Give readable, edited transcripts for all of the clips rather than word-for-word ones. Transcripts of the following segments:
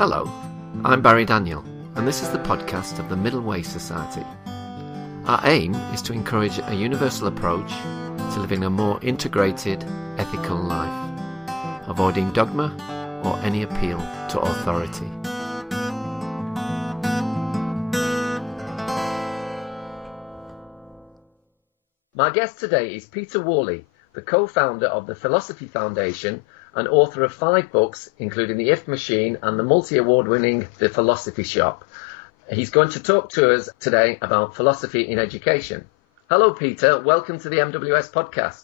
Hello, I'm Barry Daniel, and this is the podcast of the Middle Way Society. Our aim is to encourage a universal approach to living a more integrated, ethical life, avoiding dogma or any appeal to authority. My guest today is Peter Worley, the co-founder of the Philosophy Foundation and author of 5 books, including The If Machine and the multi-award-winning The Philosophy Shop. He's going to talk to us today about philosophy in education. Hello, Peter. Welcome to the MWS podcast.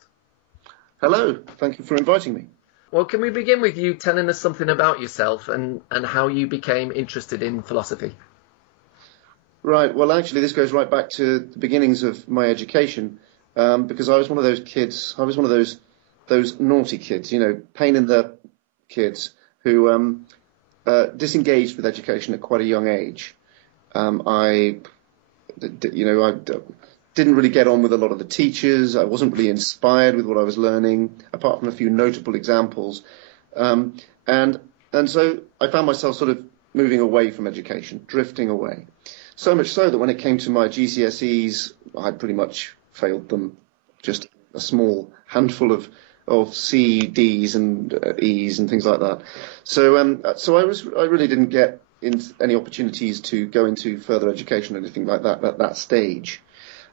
Hello. Thank you for inviting me. Well, can we begin with you telling us something about yourself and how you became interested in philosophy? Right. Well, actually, this goes right back to the beginnings of my education, because I was one of those kids. I was one of those naughty kids, pain in the kids who disengaged with education at quite a young age. I didn't really get on with a lot of the teachers. I wasn't really inspired with what I was learning, apart from a few notable examples. And so I found myself sort of moving away from education, drifting away. So much so that when it came to my GCSEs, I pretty much failed them, just a small handful of C, Ds and Es and things like that. So I really didn't get any opportunities to go into further education or anything like that at that stage.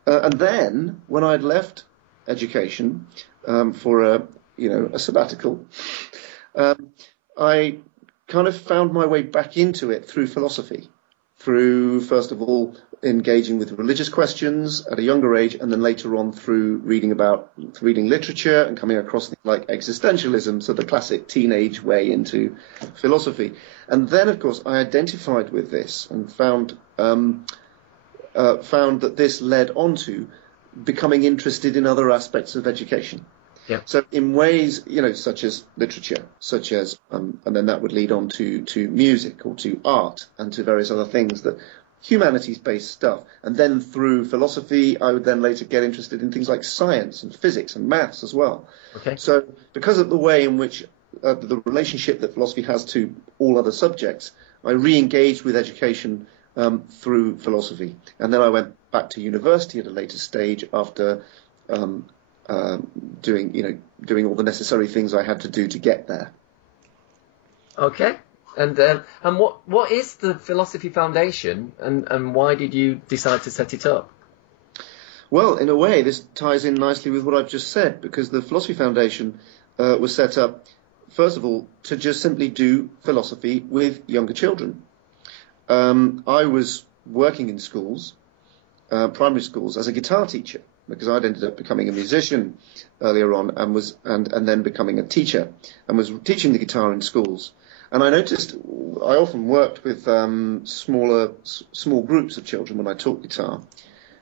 And then when I'd left education for a sabbatical, I kind of found my way back into it through philosophy, through first of all engaging with religious questions at a younger age, and then later on through reading literature and coming across things like existentialism, so the classic teenage way into philosophy. And then, of course, I identified with this and found that this led on to becoming interested in other aspects of education. Yeah. So in ways, such as literature, and then that would lead on to music or to art and to various other things, that humanities-based stuff. And then through philosophy, I would then later get interested in things like science and physics and maths as well. Okay. So because of the way in which the relationship that philosophy has to all other subjects, I re-engaged with education through philosophy. And then I went back to university at a later stage after doing all the necessary things I had to do to get there. Okay. And what is the Philosophy Foundation, and why did you decide to set it up? Well, in a way, this ties in nicely with what I've just said, because the Philosophy Foundation was set up, first of all, to just simply do philosophy with younger children. I was working in schools, primary schools, as a guitar teacher, because I'd ended up becoming a musician earlier on and then becoming a teacher and was teaching the guitar in schools. And I noticed I often worked with small groups of children when I taught guitar.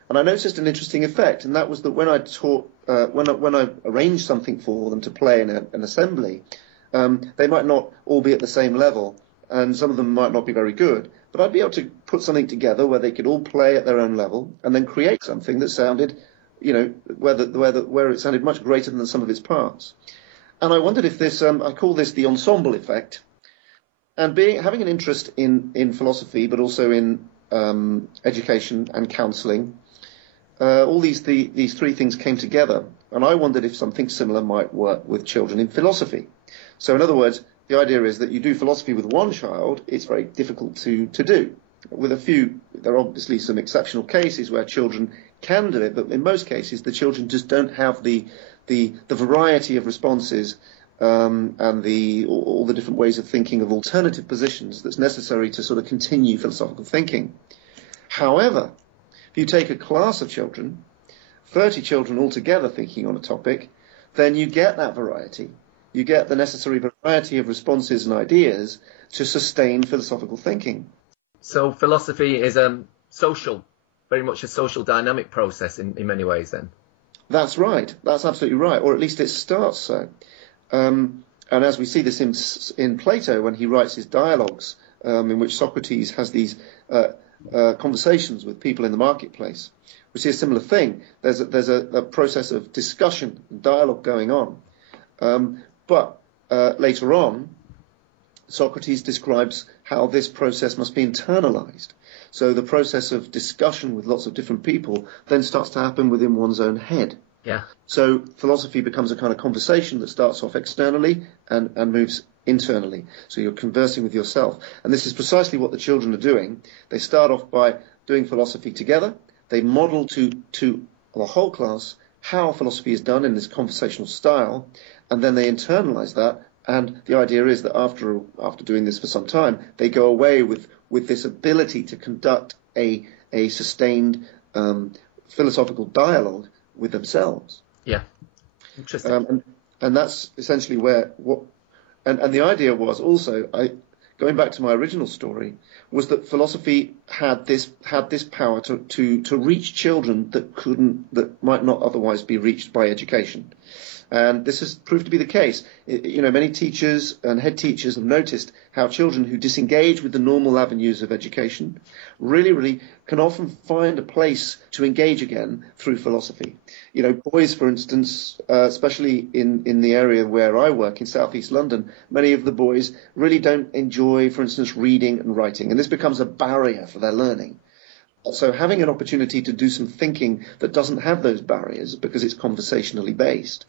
And I noticed an interesting effect, and that was that when I taught, when I arranged something for them to play in an assembly, they might not all be at the same level, and some of them might not be very good. But I'd be able to put something together where they could all play at their own level, and then create something that sounded, where it sounded much greater than the sum of its parts. And I wondered if this, I call this the ensemble effect. And having an interest in philosophy, but also in education and counselling, all these 3 things came together. And I wondered if something similar might work with children in philosophy. So in other words, the idea is that you do philosophy with one child, it's very difficult to do. With a few, there are obviously some exceptional cases where children can do it, but in most cases the children just don't have the variety of responses and all the different ways of thinking of alternative positions that's necessary to sort of continue philosophical thinking. However, if you take a class of children, 30 children altogether thinking on a topic, then you get that variety. You get the necessary variety of responses and ideas to sustain philosophical thinking. So philosophy is social, very much a social dynamic process in many ways then? That's right. That's absolutely right. Or at least it starts so. And as we see this in Plato when he writes his dialogues, in which Socrates has these conversations with people in the marketplace, we see a similar thing. There's a process of discussion and dialogue going on. But later on, Socrates describes how this process must be internalized. So the process of discussion with lots of different people then starts to happen within one's own head. Yeah. So philosophy becomes a kind of conversation that starts off externally and moves internally. So you're conversing with yourself. And this is precisely what the children are doing. They start off by doing philosophy together. They model to the whole class how philosophy is done in this conversational style, and then they internalize that. And the idea is that after doing this for some time, they go away with this ability to conduct a sustained philosophical dialogue with themselves. Yeah, interesting. And that's essentially and the idea was also, going back to my original story, was that philosophy had this power to reach children that might not otherwise be reached by education. And this has proved to be the case. Many teachers and head teachers have noticed how children who disengage with the normal avenues of education really can often find a place to engage again through philosophy. Boys, for instance, especially in the area where I work in southeast London, many of the boys really don't enjoy, for instance, reading and writing, and this becomes a barrier for their learning. So having an opportunity to do some thinking that doesn't have those barriers because it's conversationally based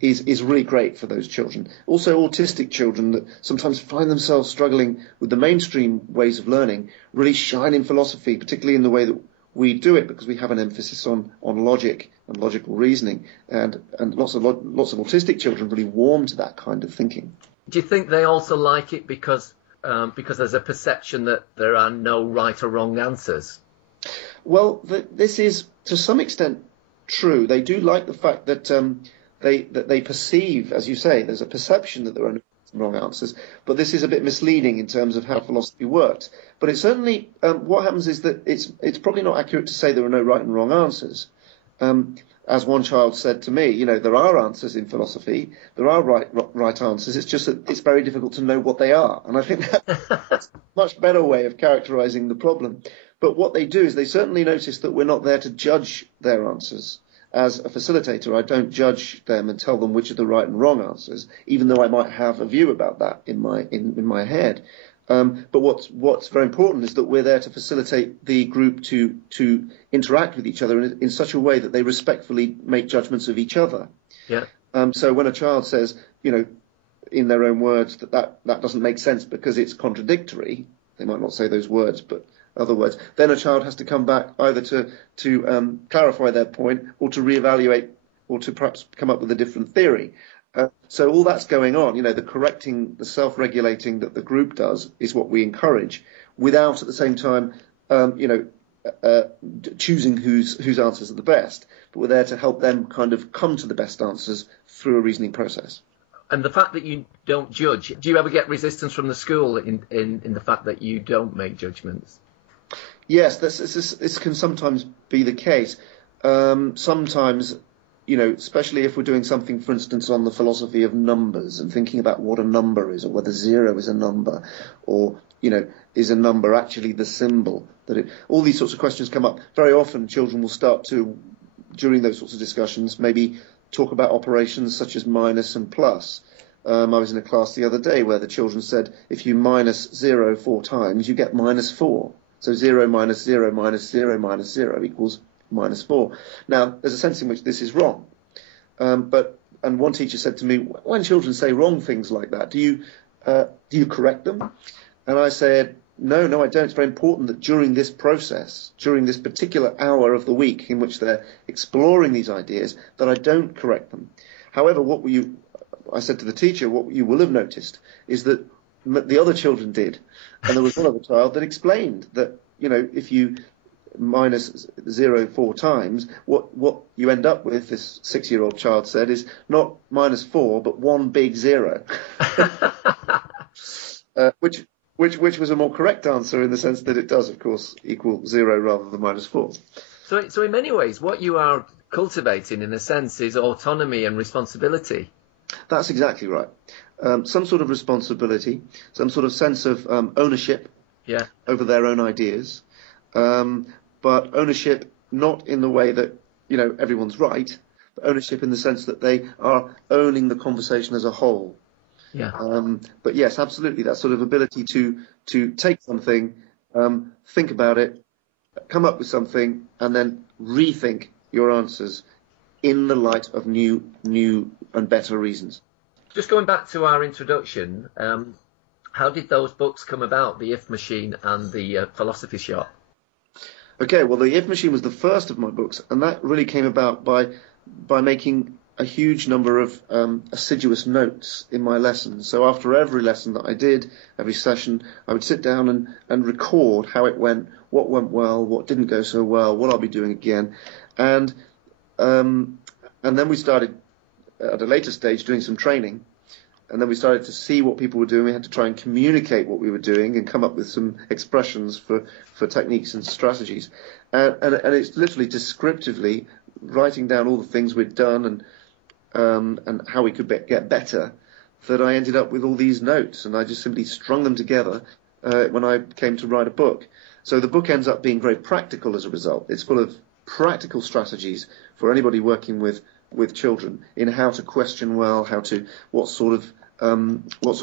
is really great for those children. Also, autistic children that sometimes find themselves struggling with the mainstream ways of learning really shine in philosophy, particularly in the way that we do it, because we have an emphasis on logic and logical reasoning, and lots of autistic children really warm to that kind of thinking. Do you think they also like it because there's a perception that there are no right or wrong answers? Well, this is to some extent true. They do like the fact that they perceive, as you say, there's a perception that there are no wrong answers, but this is a bit misleading in terms of how philosophy works. But it certainly, what happens is that it's probably not accurate to say there are no right and wrong answers. As one child said to me, there are answers in philosophy, there are right answers, it's just that it's very difficult to know what they are. And I think that's a much better way of characterizing the problem. But what they do is they certainly notice that we're not there to judge their answers. As a facilitator, I don't judge them and tell them which are the right and wrong answers, even though I might have a view about that in my head. But what's very important is that we're there to facilitate the group to interact with each other in such a way that they respectfully make judgments of each other. Yeah. So when a child says, in their own words, that doesn't make sense because it's contradictory, they might not say those words, but other words, then a child has to come back either to clarify their point or to reevaluate or to perhaps come up with a different theory. So all that's going on, the correcting, the self-regulating that the group does is what we encourage, without at the same time, choosing whose answers are the best. But we're there to help them kind of come to the best answers through a reasoning process. And the fact that you don't judge, do you ever get resistance from the school in the fact that you don't make judgments? Yes, this can sometimes be the case. Sometimes, especially if we're doing something, for instance, on the philosophy of numbers and thinking about what a number is, or whether 0 is a number, or, is a number actually the symbol all these sorts of questions come up. Very often children will start to, during those sorts of discussions, maybe talk about operations such as minus and plus. I was in a class the other day where the children said, if you minus 0 4 times, you get minus 4. So 0 minus 0 minus 0 minus 0 equals minus 4. Now, there's a sense in which this is wrong. And one teacher said to me, when children say wrong things like that, do you correct them? And I said, no, I don't. It's very important that during this process, during this particular hour of the week in which they're exploring these ideas, that I don't correct them. However, I said to the teacher, what you will have noticed is that the other children did. And there was one other child that explained that, if you minus 0 4 times, what you end up with, this 6-year-old child said, is not minus 4, but one big 0. Which was a more correct answer in the sense that it does, of course, equal 0 rather than minus 4. So in many ways, what you are cultivating, in a sense, is autonomy and responsibility. That's exactly right. Some sort of responsibility, some sort of sense of ownership over their own ideas, but ownership not in the way that, everyone's right, but ownership in the sense that they are owning the conversation as a whole. Yeah. But yes, absolutely, that sort of ability to take something, think about it, come up with something, and then rethink your answers in the light of new and better reasons. Just going back to our introduction, how did those books come about, The If Machine and The Philosophy Shop? Okay, well, The If Machine was the first of my books, and that really came about by making a huge number of assiduous notes in my lessons. So after every lesson that I did, every session, I would sit down and record how it went, what went well, what didn't go so well, what I'll be doing again. And then we started, at a later stage, doing some training. And then we started to see what people were doing. We had to try and communicate what we were doing and come up with some expressions for techniques and strategies. And it's literally descriptively writing down all the things we'd done and how we could get better, that I ended up with all these notes, and I just simply strung them together when I came to write a book. So the book ends up being very practical as a result. It's full of practical strategies for anybody working with children in how to question well, what sort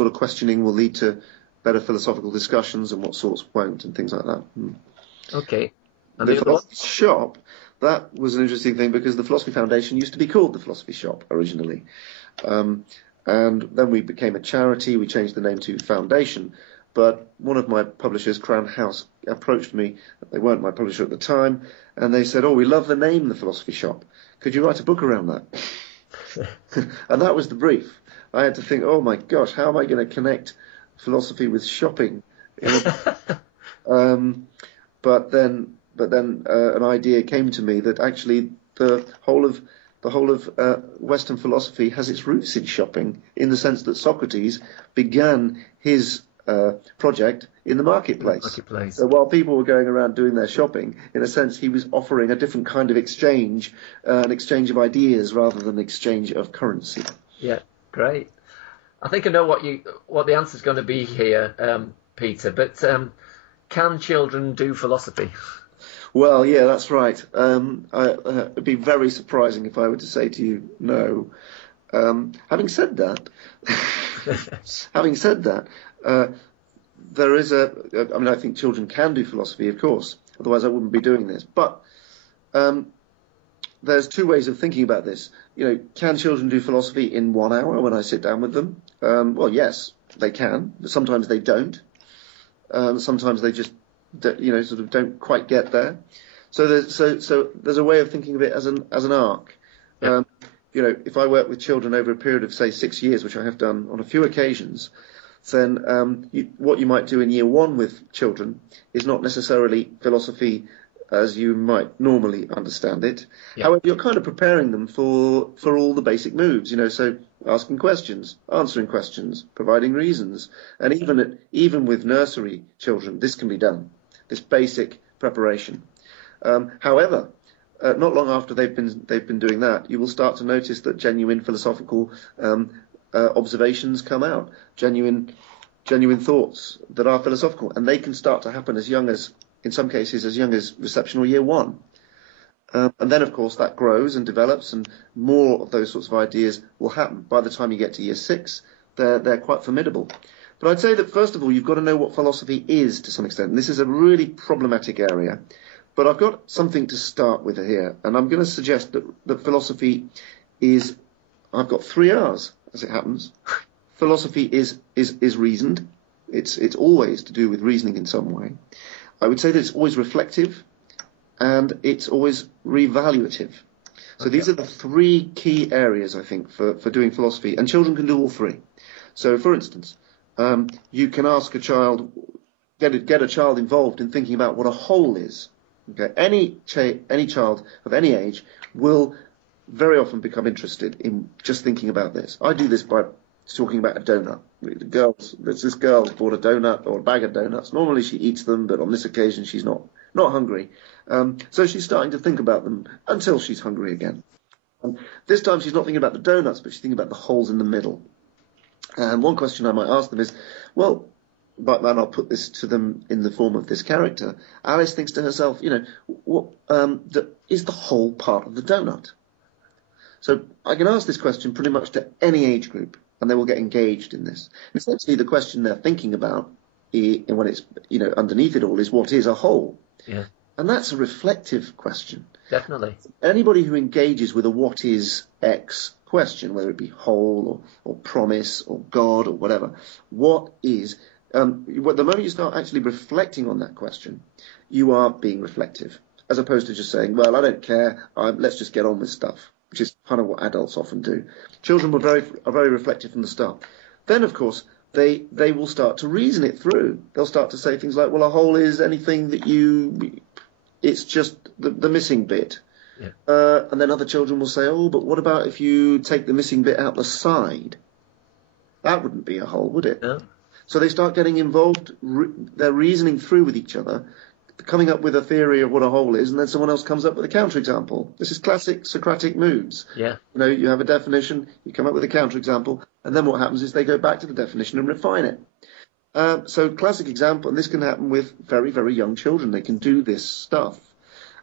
of questioning will lead to better philosophical discussions and what sorts won't, and things like that. Okay. And the Philosophy Shop, that was an interesting thing because the Philosophy Foundation used to be called the Philosophy Shop originally. And then we became a charity, we changed the name to Foundation. But one of my publishers, Crown House, approached me. They weren't my publisher at the time. And they said, we love the name, the Philosophy Shop. Could you write a book around that? And that was the brief. I had to think, oh my gosh, how am I going to connect philosophy with shopping? But then an idea came to me that actually the whole of Western philosophy has its roots in shopping, in the sense that Socrates began his project in the marketplace. So while people were going around doing their shopping, in a sense, he was offering a different kind of exchange, an exchange of ideas rather than an exchange of currency. Yeah, great. I think I know what the answer is going to be here, Peter. But can children do philosophy? Well, yeah, that's right. It'd be very surprising if I were to say to you no. Having said that, there is I think children can do philosophy, of course. Otherwise, I wouldn't be doing this. But there's two ways of thinking about this. Can children do philosophy in 1 hour when I sit down with them? Well, yes, they can. But sometimes they don't. Sometimes they just, sort of don't quite get there. So there's a way of thinking of it as an arc. Yeah. If I work with children over a period of, say, 6 years, which I have done on a few occasions, then what you might do in year 1 with children is not necessarily philosophy as you might normally understand it. Yeah. However, you're kind of preparing them for all the basic moves, so asking questions, answering questions, providing reasons. And even with nursery children, this can be done, this basic preparation. However, not long after they've been doing that, you will start to notice that genuine philosophical observations come out, genuine thoughts that are philosophical, and they can start to happen as young as, in some cases, as young as reception or year 1. And then, of course, that grows and develops, and more of those sorts of ideas will happen. By the time you get to year 6, they're quite formidable. But I'd say that, first of all, you've got to know what philosophy is to some extent. And this is a really problematic area. But I've got something to start with here, and I'm going to suggest that philosophy is, I've got 3 R's, as it happens. Philosophy is reasoned. It's always to do with reasoning in some way. I would say that it's always reflective, and it's always revaluative. So these are the 3 key areas, I think, for doing philosophy, and children can do all 3. So, for instance, you can ask a child, get a child involved in thinking about what a whole is. Okay, any child of any age will very often become interested in just thinking about this. I do this by talking about a donut. There's this girl who bought a donut or a bag of donuts. Normally she eats them, but on this occasion she's not hungry. So she's starting to think about them until she's hungry again. This time she's not thinking about the donuts, but she's thinking about the holes in the middle. And one question I might ask them is, well, but then I'll put this to them in the form of this character. Alice thinks to herself, what is the whole part of the donut? So I can ask this question pretty much to any age group. and they will get engaged in this. And essentially, the question they're thinking about, when it's underneath it all, is what is a whole? Yeah. And that's a reflective question. Definitely. Anybody who engages with a what is X question, whether it be whole or promise or God or whatever, what is, the moment you start actually reflecting on that question, you are being reflective, as opposed to just saying, well, I don't care, let's just get on with stuff, which is kind of what adults often do. Children are very reflective from the start. Then, of course, they will start to reason it through. They'll start to say things like, well, a whole is anything that it's just the missing bit. Yeah. And then other children will say, oh, but what about if you take the missing bit out the side? That wouldn't be a whole, would it? No. So they start getting involved. They're reasoning through with each other, coming up with a theory of what a whole is, and then someone else comes up with a counterexample. This is classic Socratic moves. Yeah. You have a definition, you come up with a counterexample, and then what happens is they go back to the definition and refine it. So classic example, and this can happen with very, very young children. They can do this stuff.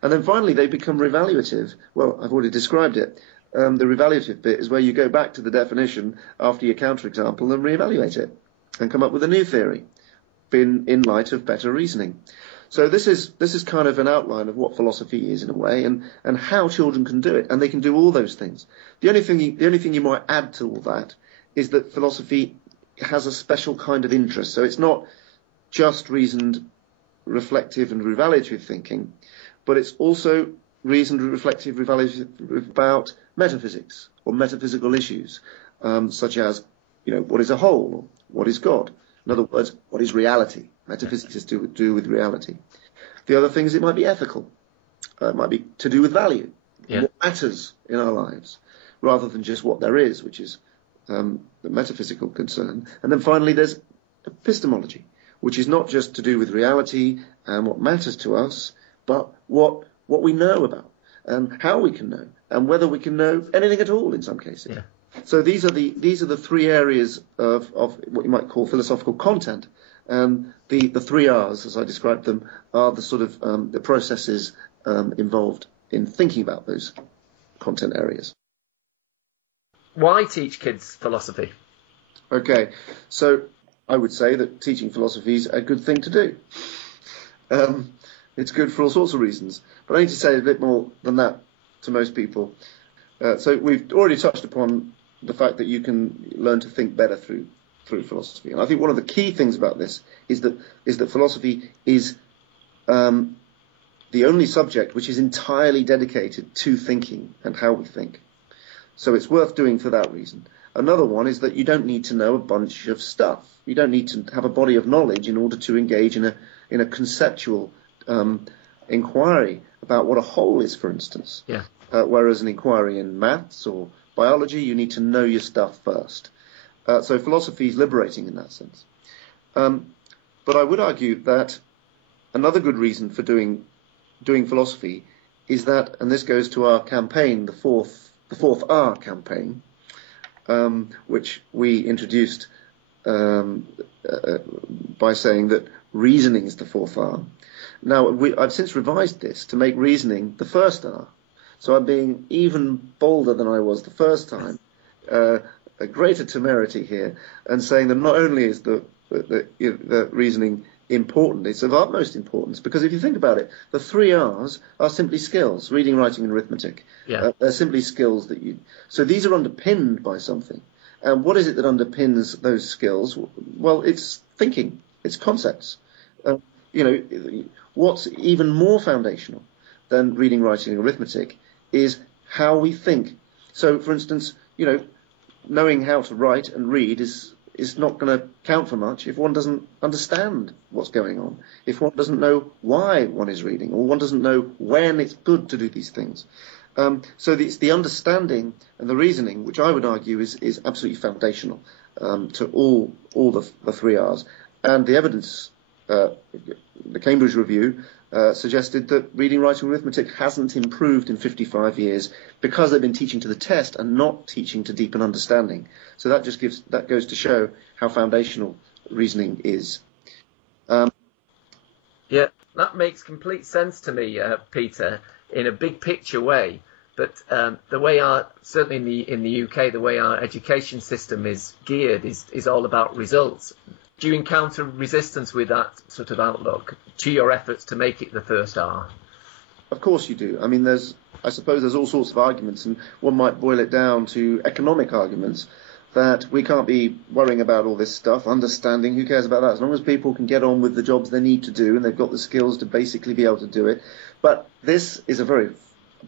And then finally they become revaluative. Well, I've already described it. The revaluative bit is where you go back to the definition after your counterexample and reevaluate it and come up with a new theory in light of better reasoning. So this is kind of an outline of what philosophy is in a way, and how children can do it, and they can do all those things. The only thing you might add to all that is that philosophy has a special kind of interest. So it's not just reasoned, reflective, and revaluative thinking, but it's also reasoned, reflective, revaluative about metaphysics or metaphysical issues, such as what is a whole, or what is God. In other words, what is reality? Metaphysics is to do with reality. The other thing is it might be ethical. It might be to do with value, what matters in our lives, rather than just what there is, which is the metaphysical concern. And then finally, there's epistemology, which is not just to do with reality and what matters to us, but what we know about and how we can know, and whether we can know anything at all in some cases. Yeah. So these are the three areas of what you might call philosophical content. The three R's, as I described them, are the sort of the processes involved in thinking about those content areas. Why teach kids philosophy? Okay, so I would say that teaching philosophy is a good thing to do. It's good for all sorts of reasons, but I need to say a bit more than that to most people. So we've already touched upon the fact that you can learn to think better through philosophy. And I think one of the key things about this is that philosophy is the only subject which is entirely dedicated to thinking and how we think. So it's worth doing for that reason. Another one is that you don't need to know a bunch of stuff. You don't need to have a body of knowledge in order to engage in a conceptual inquiry about what a whole is, for instance. Yeah. Whereas an inquiry in maths or biology, you need to know your stuff first. So philosophy is liberating in that sense. But I would argue that another good reason for doing philosophy is that, and this goes to our campaign, the fourth R campaign, which we introduced by saying that reasoning is the fourth R. Now, I've since revised this to make reasoning the first R. So I'm being even bolder than I was the first time, a greater temerity here, and saying that not only is the reasoning important, it's of utmost importance, because if you think about it, the three R's are simply skills: reading, writing, and arithmetic. Yeah. They're simply skills that so these are underpinned by something. And what is it that underpins those skills? Well, it's thinking, it's concepts. What's even more foundational than reading, writing, and arithmetic is how we think. So, for instance, knowing how to write and read is not going to count for much if one doesn't understand what's going on, if one doesn't know why one is reading, or one doesn't know when it's good to do these things. So it's the understanding and the reasoning, which I would argue is absolutely foundational to all the three R's. And the evidence, the Cambridge Review, suggested that reading, writing, and arithmetic hasn't improved in 55 years because they've been teaching to the test and not teaching to deepen understanding. So that goes to show how foundational reasoning is. Yeah, that makes complete sense to me, Peter, in a big picture way, But the way certainly in the UK, the way our education system is geared is all about results. Do you encounter resistance with that sort of outlook to your efforts to make it the first R? Of course you do. I mean, I suppose there's all sorts of arguments, and one might boil it down to economic arguments, that we can't be worrying about all this stuff, understanding, who cares about that, as long as people can get on with the jobs they need to do and they've got the skills to basically be able to do it. But this is a very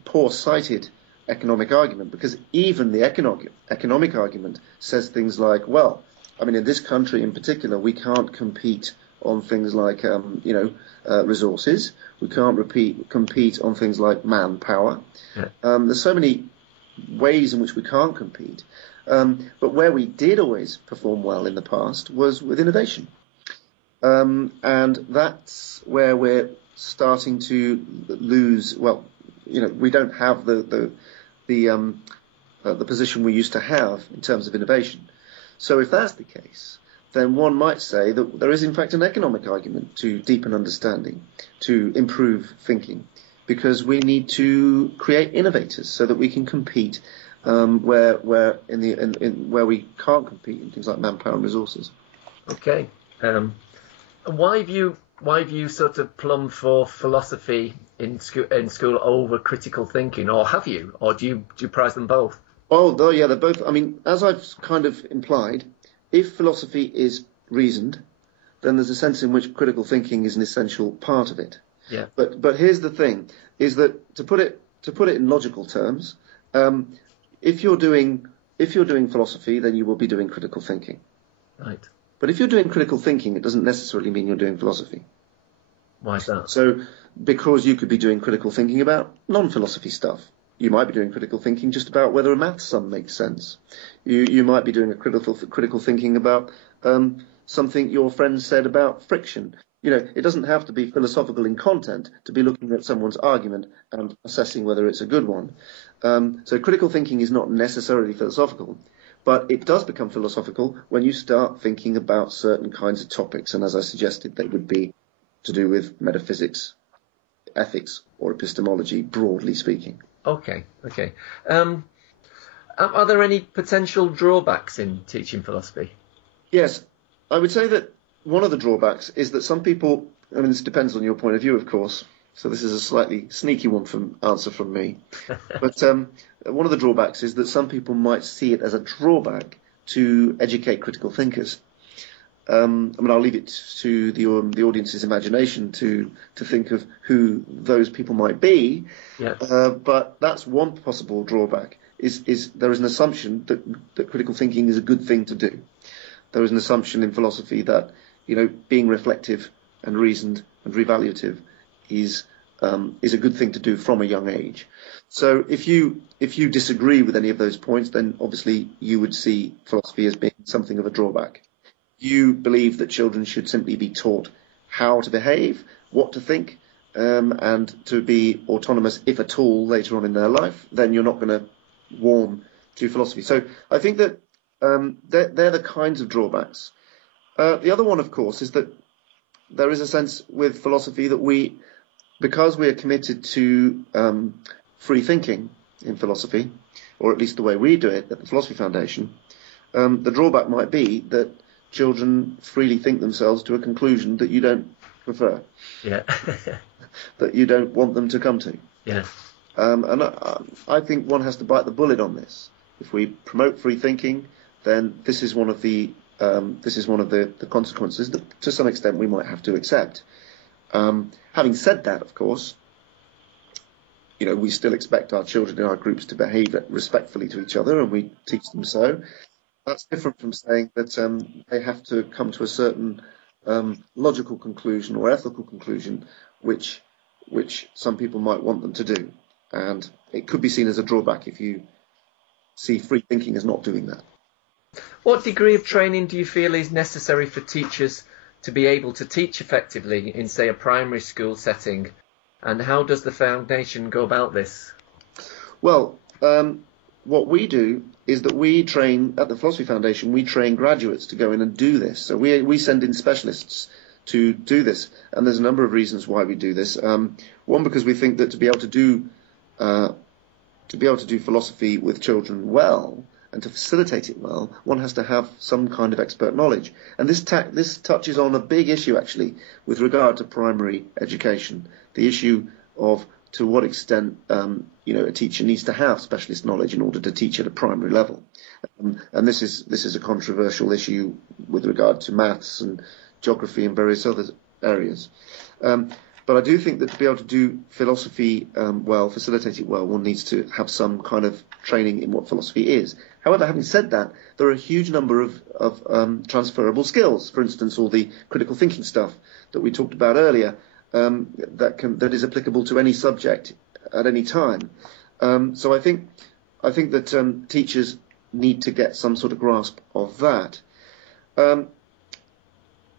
poor-sighted economic argument, because even the economic argument says things like, well, I mean, in this country in particular, we can't compete on things like, resources. We can't compete on things like manpower. Yeah. There's so many ways in which we can't compete. But where we did always perform well in the past was with innovation. And that's where we're starting to lose. Well, we don't have the position we used to have in terms of innovation. So if that's the case, then one might say that there is in fact an economic argument to deepen understanding, to improve thinking, because we need to create innovators so that we can compete where we can't compete in things like manpower and resources. Okay. Why have you sort of plumbed for philosophy in school over critical thinking, or have you, or do you prize them both? Oh, yeah, they're both. I mean, as I've kind of implied, if philosophy is reasoned, then there's a sense in which critical thinking is an essential part of it. Yeah. But here's the thing: is that to put it in logical terms, if you're doing philosophy, then you will be doing critical thinking. Right. But if you're doing critical thinking, it doesn't necessarily mean you're doing philosophy. Why is that? So, because you could be doing critical thinking about non-philosophy stuff. You might be doing critical thinking just about whether a math sum makes sense. You might be doing a critical thinking about something your friend said about friction. It doesn't have to be philosophical in content to be looking at someone's argument and assessing whether it's a good one. So critical thinking is not necessarily philosophical, but it does become philosophical when you start thinking about certain kinds of topics. And as I suggested, they would be to do with metaphysics, ethics, or epistemology, broadly speaking. Okay. Are there any potential drawbacks in teaching philosophy? Yes, I would say that one of the drawbacks is that some people, I mean, this depends on your point of view, of course, so this is a slightly sneaky answer from me, but one of the drawbacks is that some people might see it as a drawback to educate critical thinkers. I mean, I'll leave it to the audience's imagination to think of who those people might be. Yes. But that's one possible drawback. Is there is an assumption that critical thinking is a good thing to do. There is an assumption in philosophy that being reflective and reasoned and revaluative is a good thing to do from a young age. So if you disagree with any of those points, then obviously you would see philosophy as being something of a drawback. You believe that children should simply be taught how to behave, what to think, and to be autonomous, if at all, later on in their life, then you're not going to warm to philosophy. So I think that they're the kinds of drawbacks. The other one, of course, is that there is a sense with philosophy that because we are committed to free thinking in philosophy, or at least the way we do it at the Philosophy Foundation, the drawback might be that children freely think themselves to a conclusion that you don't prefer. Yeah. That you don't want them to come to. Yeah. And I think one has to bite the bullet on this. If we promote free thinking, then this is one of the consequences that to some extent we might have to accept. Having said that, of course, we still expect our children in our groups to behave respectfully to each other, and we teach them so. That's different from saying that they have to come to a certain logical conclusion or ethical conclusion, which some people might want them to do. And it could be seen as a drawback if you see free thinking as not doing that. What degree of training do you feel is necessary for teachers to be able to teach effectively in, say, a primary school setting? And how does the foundation go about this? Well, what we do is that we train, at the Philosophy Foundation, we train graduates to go in and do this. So we send in specialists to do this. And there's a number of reasons why we do this. One, because we think that to be able to to be able to do philosophy with children well and to facilitate it well, one has to have some kind of expert knowledge. And this touches on a big issue, actually, with regard to primary education, the issue of to what extent a teacher needs to have specialist knowledge in order to teach at a primary level. And this is a controversial issue with regard to maths and geography and various other areas. But I do think that to be able to do philosophy well, facilitate it well, one needs to have some kind of training in what philosophy is. However, having said that, there are a huge number of transferable skills. For instance, all the critical thinking stuff that we talked about earlier, that is applicable to any subject at any time. So I think that teachers need to get some sort of grasp of that.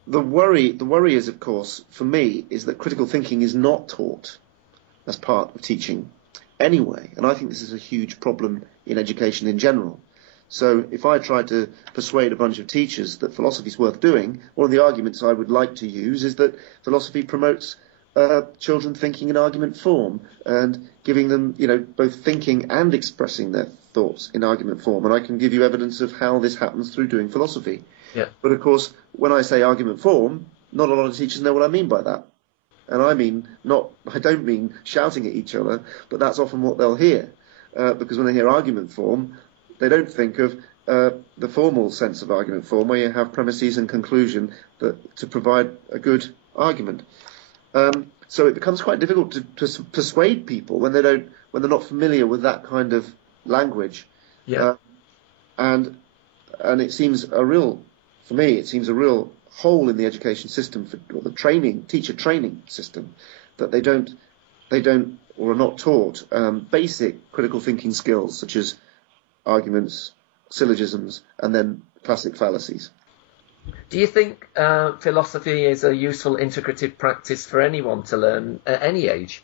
The worry is, of course, for me, is that critical thinking is not taught as part of teaching anyway, and I think this is a huge problem in education in general. So if I try to persuade a bunch of teachers that philosophy is worth doing, one of the arguments I would like to use is that philosophy promotes children thinking in argument form and giving them, both thinking and expressing their thoughts in argument form. And I can give you evidence of how this happens through doing philosophy. Yeah. But of course, when I say argument form, not a lot of teachers know what I mean by that. And I don't mean shouting at each other, but that's often what they'll hear. Because when they hear argument form, they don't think of the formal sense of argument form, where you have premises and conclusion to provide a good argument. So it becomes quite difficult to persuade people when they're not familiar with that kind of language. Yeah. And it seems for me, it seems a real hole in the education system or the teacher training system, that they don't or are not taught basic critical thinking skills such as arguments, syllogisms, and then classic fallacies. Do you think philosophy is a useful integrative practice for anyone to learn at any age?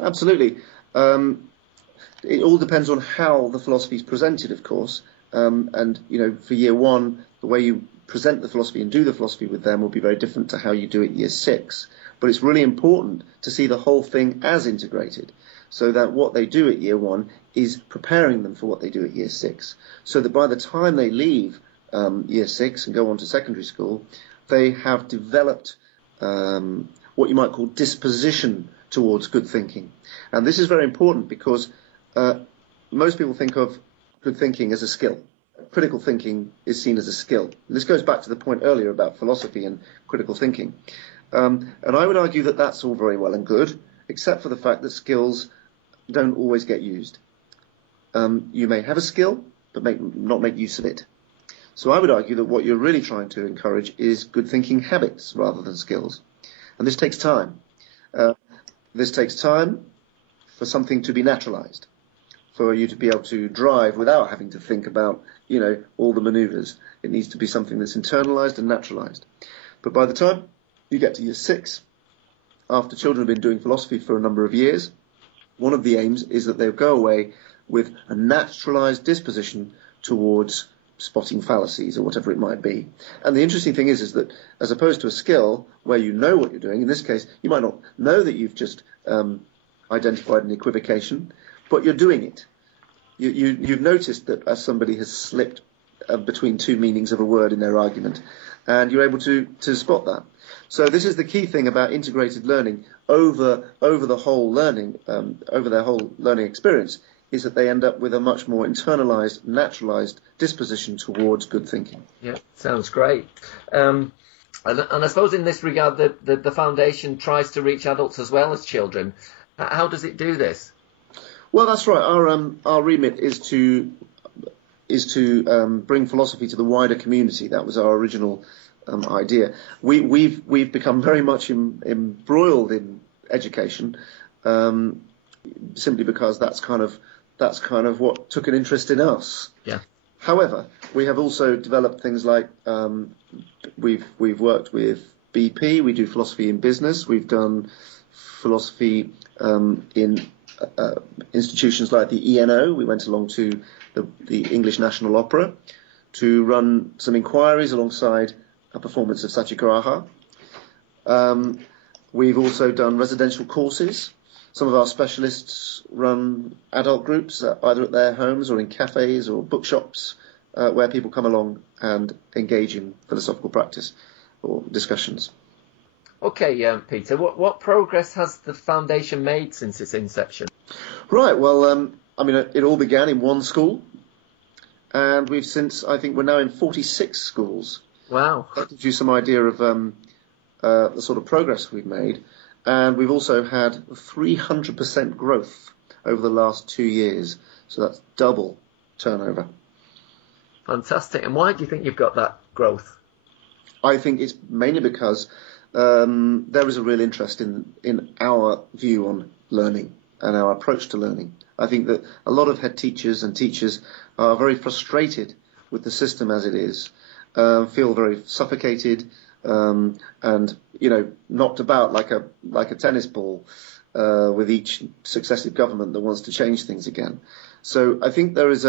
Absolutely. It all depends on how the philosophy is presented, of course. And for year one, the way you present the philosophy and do the philosophy with them will be very different to how you do it year six. But it's really important to see the whole thing as integrated, so that what they do at year one is preparing them for what they do at year six, so that by the time they leave year six and go on to secondary school, they have developed what you might call disposition towards good thinking. And this is very important because most people think of good thinking as a skill. Critical thinking is seen as a skill. And this goes back to the point earlier about philosophy and critical thinking. And I would argue that that's all very well and good, except for the fact that skills don't always get used. You may have a skill, but not make use of it. So I would argue that what you're really trying to encourage is good thinking habits rather than skills. And this takes time. This takes time for something to be naturalized, for you to be able to drive without having to think about, all the maneuvers. It needs to be something that's internalized and naturalized. But by the time you get to year six, after children have been doing philosophy for a number of years, one of the aims is that they'll go away with a naturalized disposition towards spotting fallacies or whatever it might be. And the interesting thing is that as opposed to a skill where you know what you're doing, in this case, you might not know that you've just identified an equivocation, but you're doing it. You've noticed that as somebody has slipped between two meanings of a word in their argument, and you're able to spot that. So this is the key thing about integrated learning over the whole learning, over their whole learning experience, is that they end up with a much more internalized, naturalized disposition towards good thinking. Yeah, sounds great. And I suppose in this regard, the foundation tries to reach adults as well as children. How does it do this? Well, that's right. Our remit is to bring philosophy to the wider community. That was our original idea. We've become very much embroiled in education, simply because that's kind of what took an interest in us. Yeah. However, we have also developed things like we've worked with BP. We do philosophy in business. We've done philosophy in institutions like the ENO. We went along to the English National Opera to run some inquiries alongside a performance of Satyagraha. We've also done residential courses. Some of our specialists run adult groups, either at their homes or in cafes or bookshops, where people come along and engage in philosophical practice or discussions. Okay, Peter, what progress has the foundation made since its inception? Right, well, it all began in one school, and I think we're now in 46 schools. Wow. That gives you some idea of the sort of progress we've made. And we've also had 300% growth over the last 2 years. So that's double turnover. Fantastic. And why do you think you've got that growth? I think it's mainly because there is a real interest in our view on learning and our approach to learning. I think that a lot of head teachers and teachers are very frustrated with the system as it is, feel very suffocated, and knocked about like a tennis ball with each successive government that wants to change things again. So I think there is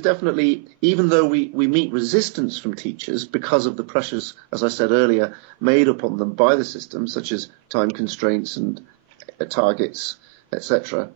definitely, even though we meet resistance from teachers because of the pressures, as I said earlier, made upon them by the system, such as time constraints and targets, etc.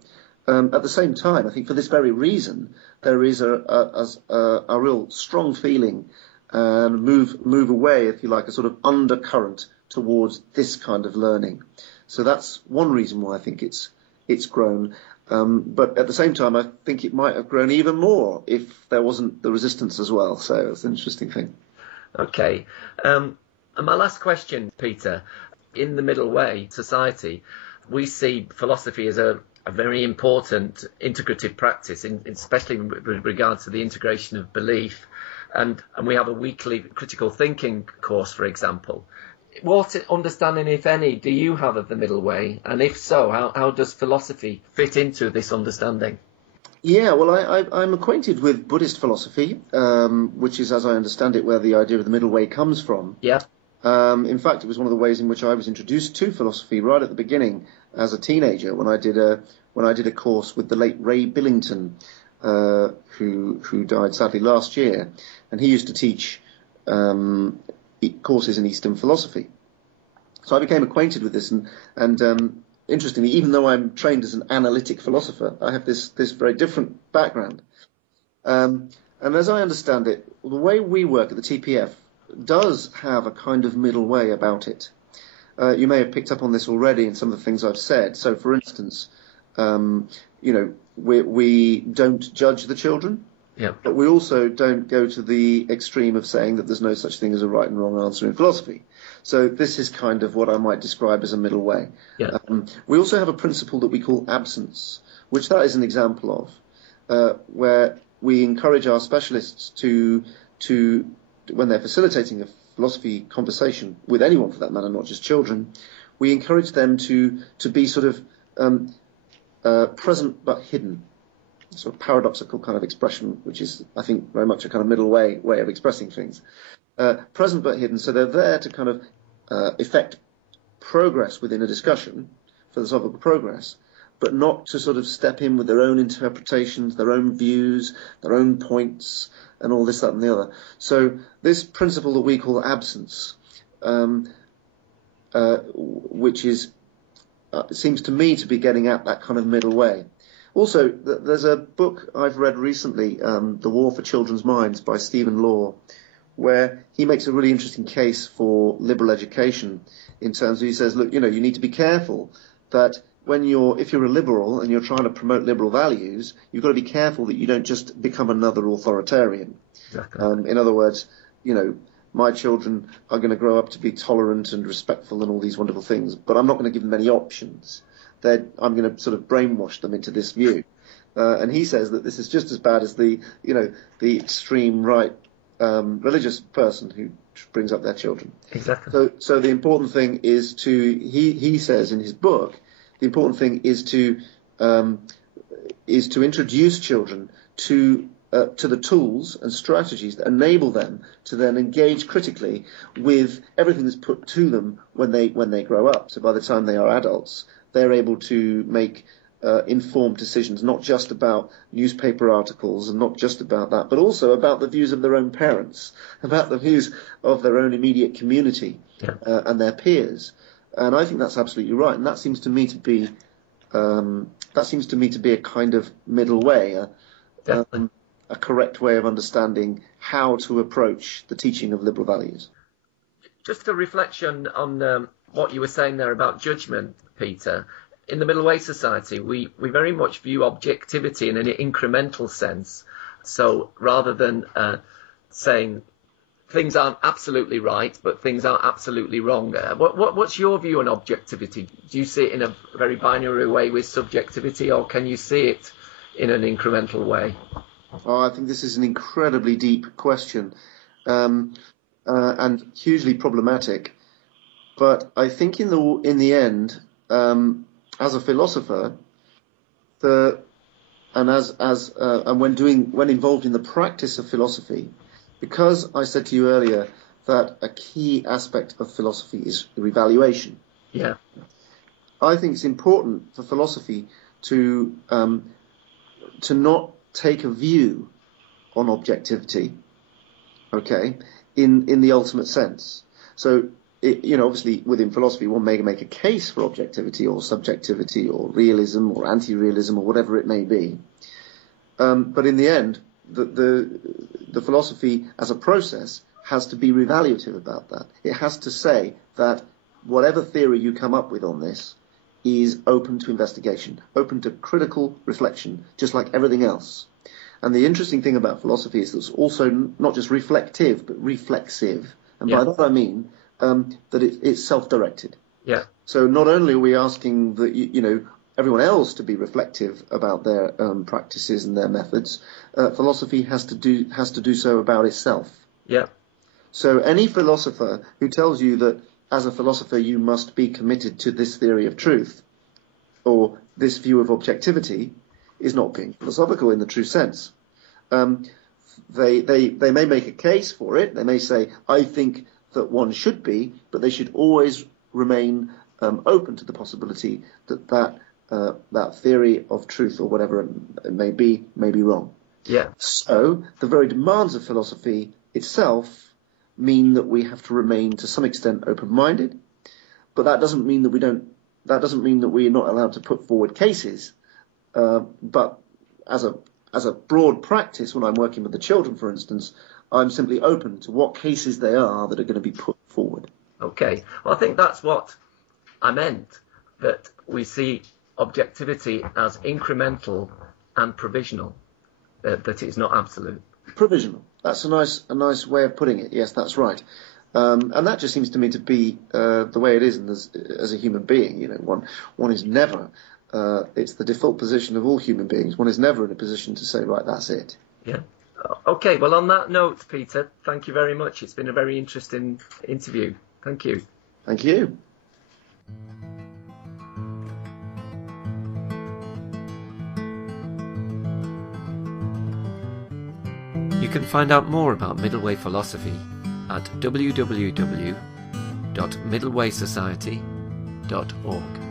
At the same time, I think for this very reason, there is a real strong feeling and move away, if you like, a sort of undercurrent towards this kind of learning. So that's one reason why I think it's grown. But at the same time, I think it might have grown even more if there wasn't the resistance as well. So it's an interesting thing. Okay. And my last question, Peter, in the middle way society, we see philosophy as a very important integrative practice, especially with regard to the integration of belief. And we have a weekly critical thinking course, for example. What understanding, if any, do you have of the middle way? And if so, how does philosophy fit into this understanding? Yeah, well, I'm acquainted with Buddhist philosophy, which is, as I understand it, where the idea of the middle way comes from. Yeah. In fact, it was one of the ways in which I was introduced to philosophy right at the beginning as a teenager when I did a course with the late Ray Billington, who died sadly last year, and he used to teach courses in Eastern philosophy. So I became acquainted with this, and interestingly, even though I'm trained as an analytic philosopher, I have this very different background. And as I understand it, the way we work at the TPF does have a kind of middle way about it. You may have picked up on this already in some of the things I've said. So, for instance, we don't judge the children, yeah, but we also don't go to the extreme of saying that there's no such thing as a right and wrong answer in philosophy. So this is kind of what I might describe as a middle way. Yeah. We also have a principle that we call absence, which that is an example of, where we encourage our specialists to when they're facilitating a philosophy conversation with anyone for that matter, not just children, we encourage them to be sort of present but hidden. Sort of paradoxical kind of expression, which is, I think, very much a kind of middle way of expressing things. Present but hidden, so they're there to kind of effect progress within a discussion, philosophical progress, but not to sort of step in with their own interpretations, their own views, their own points, and all this, that, and the other. So this principle that we call absence, which is seems to me to be getting at that kind of middle way. Also, there's a book I've read recently, The War for Children's Minds by Stephen Law, where he makes a really interesting case for liberal education in terms of, he says, look, you need to be careful that if you're a liberal and you're trying to promote liberal values, you've got to be careful that you don't just become another authoritarian. Exactly. In other words, my children are going to grow up to be tolerant and respectful and all these wonderful things, but I'm not going to give them any options. I'm going to sort of brainwash them into this view. And he says that this is just as bad as the extreme right religious person who brings up their children. Exactly. So the important thing is he says in his book, the important thing is to introduce children to the tools and strategies that enable them to then engage critically with everything that's put to them when they grow up. So by the time they are adults, they're able to make informed decisions, not just about newspaper articles and not just about that, but also about the views of their own parents, about the views of their own immediate community and their peers. And I think that's absolutely right. And that seems to me to be That seems to me to be a kind of middle way, a correct way of understanding how to approach the teaching of liberal values. Just a reflection on what you were saying there about judgment, Peter. In the Middle Way Society, we very much view objectivity in an incremental sense. So rather than saying things aren't absolutely right, but things aren't absolutely wrong. What's your view on objectivity? Do you see it in a very binary way with subjectivity, or can you see it in an incremental way? Oh, I think this is an incredibly deep question and hugely problematic. But I think in the end, as a philosopher, when involved in the practice of philosophy, because I said to you earlier that a key aspect of philosophy is revaluation. Yeah. I think it's important for philosophy to not take a view on objectivity, okay, in the ultimate sense. So, obviously within philosophy one may make a case for objectivity or subjectivity or realism or anti-realism or whatever it may be. But in the end, the philosophy as a process has to be revaluative about that. It has to say that whatever theory you come up with on this is open to investigation, open to critical reflection, just like everything else. And the interesting thing about philosophy is that it's also not just reflective, but reflexive. And by that I mean that it's self-directed. Yeah. So not only are we asking that, everyone else to be reflective about their practices and their methods, philosophy has to do so about itself. Yeah. So any philosopher who tells you that as a philosopher you must be committed to this theory of truth or this view of objectivity is not being philosophical in the true sense. They may make a case for it. They may say, I think that one should be, but they should always remain open to the possibility that theory of truth or whatever it may be wrong. Yeah. So the very demands of philosophy itself mean that we have to remain to some extent open-minded, but that doesn't mean that we're not allowed to put forward cases. But as a broad practice, when I'm working with the children, for instance, I'm simply open to what cases they are that are going to be put forward. Okay. Well, I think that's what I meant, that we see objectivity as incremental and provisional, that it's not absolute. Provisional. That's a nice way of putting it. Yes, that's right. And that just seems to me to be the way it is as a human being. One is never. It's the default position of all human beings. One is never in a position to say, right, that's it. Yeah. Okay. Well, on that note, Peter, thank you very much. It's been a very interesting interview. Thank you. Thank you. You can find out more about Middle Way philosophy at www.middlewaysociety.org.